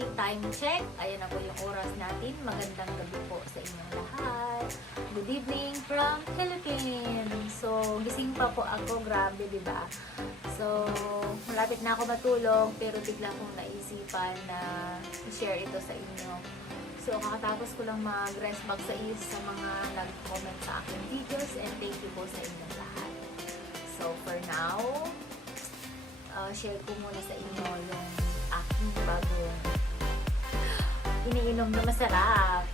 coffee time check. Ayan na po yung oras natin. Magandang gabi po sa inyong lahat. Good evening from Philippines. So, gising pa po ako. Grabe, di ba? So, malapit na ako matulog pero bigla kong naisipan na i-share ito sa inyo. So, kakatapos ko lang mag-rest back sa sa mga nag-comment sa aking videos and thank you po sa inyong lahat. So, for now, share ko muna sa inyo yung aking bagong iniinom na masarap.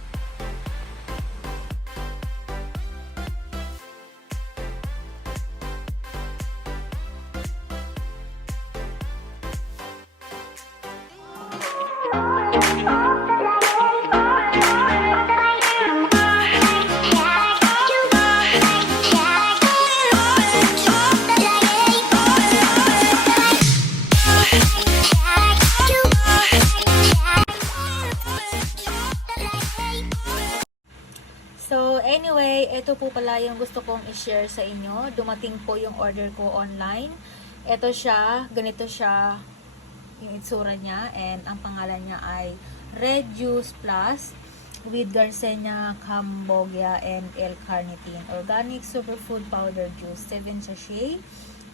So, anyway, ito po pala yung gusto kong i-share sa inyo. Dumating po yung order ko online. Ito siya, ganito siya yung itsura niya. And ang pangalan niya ay Red Juice Plus with Garcinia Cambogia and L-Carnitine. Organic Superfood Powder Juice, 7 sachet,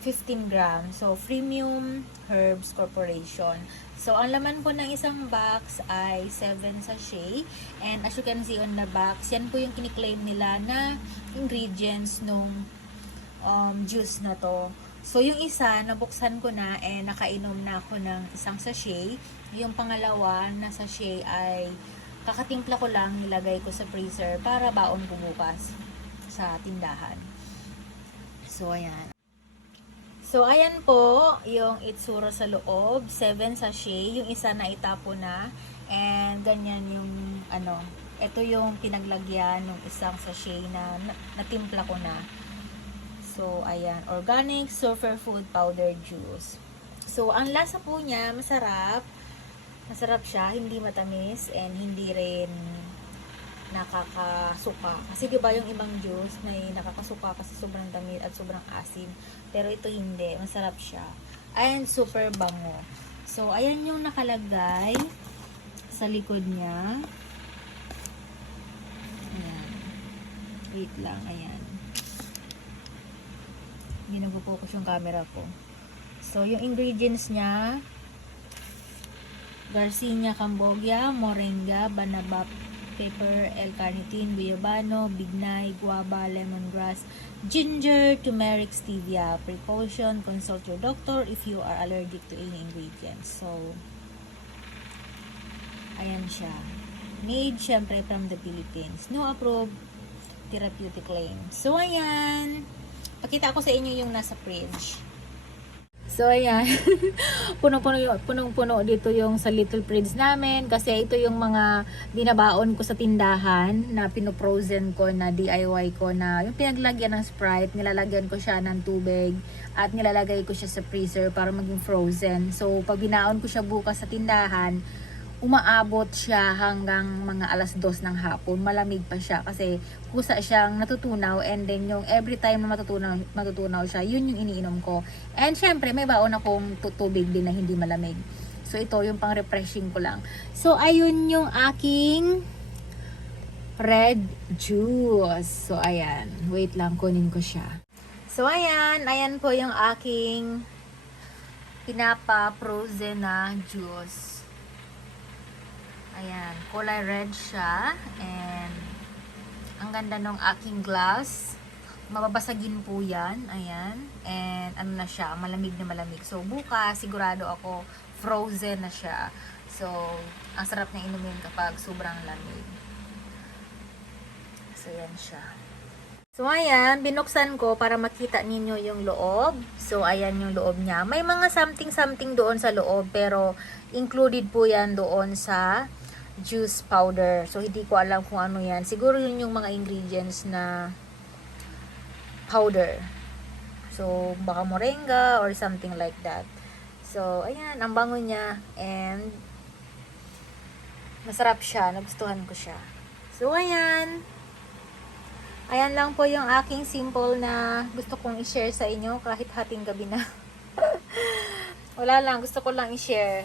15 grams. So, Premium Herbs Corporation. So, ang laman po ng isang box ay 7 sachet. And as you can see on the box, yan po yung kiniklaim nila na ingredients nung juice na to. So, yung isa, nabuksan ko na and nakainom na ako ng isang sachet. Yung pangalawa na sachet ay kakatimpla ko lang, nilagay ko sa freezer para baon ko bukas sa tindahan. So, ayan. So, ayan po yung itsura sa loob. 7 sachet. Yung isa na itapo na. And, ganyan yung, ito yung pinaglagyan ng isang sachet na natimpla ko na. So, ayan. Organic Superfood Powder Juice. So, ang lasa po niya, masarap. Masarap siya. Hindi matamis. And, hindi rin nakakasuka. Kasi diba yung ibang juice may nakakasuka kasi sobrang tamis at sobrang asim. Pero ito hindi. Masarap siya. Ayan, super bango. So, ayan yung nakalagay sa likod niya. Ayan. Wait lang. Ayan. Hindi nag-focus yung camera ko. So, yung ingredients niya, Garcinia Cambogia, Moringa, Banaba, pepper, L-carnitine, guyabano, bignay, guava, lemongrass, ginger, turmeric, stevia. Precaution, consult your doctor if you are allergic to any ingredients. So, ayan siya. Made, syempre, from the Philippines. No approved therapeutic claim. So, ayan. Pakita ko sa inyo yung nasa fridge. So, ayan. Punong-puno dito yung sa little fridge namin. Kasi ito yung mga binabaon ko sa tindahan na pinoprozen ko na DIY ko na yung pinaglagyan ng Sprite. Nilalagyan ko siya ng tubig at nilalagay ko siya sa freezer para maging frozen. So, pag binaon ko siya bukas sa tindahan, umaabot siya hanggang mga 2:00 ng hapon. Malamig pa siya kasi kusa siyang natutunaw and then yung every time na matutunaw siya, yun yung iniinom ko. And syempre, may baon akong tubig din na hindi malamig. So, ito yung pang refreshing ko lang. So, ayun yung aking red juice. So, ayan. Wait lang, kunin ko siya. So, ayan. Ayan po yung aking pinapa-frozen na juice. Ayan, kulay red siya and ang ganda ng aking glass. Mababasagin po yan, ayan. And ano na siya, malamig na malamig. So bukas, sigurado ako, frozen na siya. So, ang sarap na inumin kapag sobrang lamig. So, yan siya. So, ayan, binuksan ko para makita ninyo yung loob. So, ayan yung loob niya. May mga something doon sa loob, pero included po yan doon sa juice powder. So, hindi ko alam kung ano yan. Siguro yun yung mga ingredients na powder. So, baka moringa or something like that. So, ayan, ang bango niya. And, masarap siya. Nagustuhan ko siya. So, ayan. Ayan lang po yung aking simple na gusto kong i-share sa inyo kahit hating gabi na. Wala lang. Gusto ko lang i-share.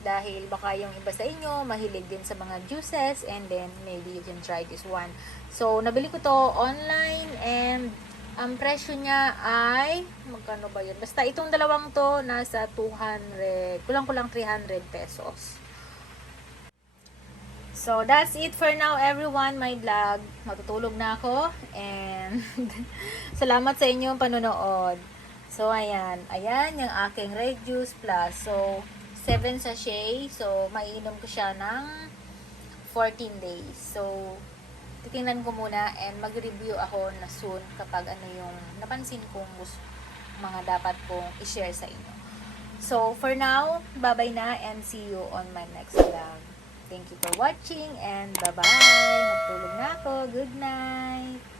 Dahil baka yung iba sa inyo mahilig din sa mga juices, and then maybe you can try this one. So, nabili ko to online, and ang presyo niya ay, magkano ba yun? Basta itong dalawang to, nasa 200, kulang-kulang 300 pesos. So, that's it for now, everyone, my vlog. Matutulog na ako, and salamat sa inyong panonood. So, ayan. Ayan yung aking Red Juice Plus. So, 7 sachet. So, maiinom ko siya ng 14 days. So, titingnan ko muna and mag-review ako na soon kapag ano yung napansin kong mga dapat kong i-share sa inyo. So, for now, bye-bye na and see you on my next vlog. Thank you for watching and bye-bye. Matulog na ako. Good night.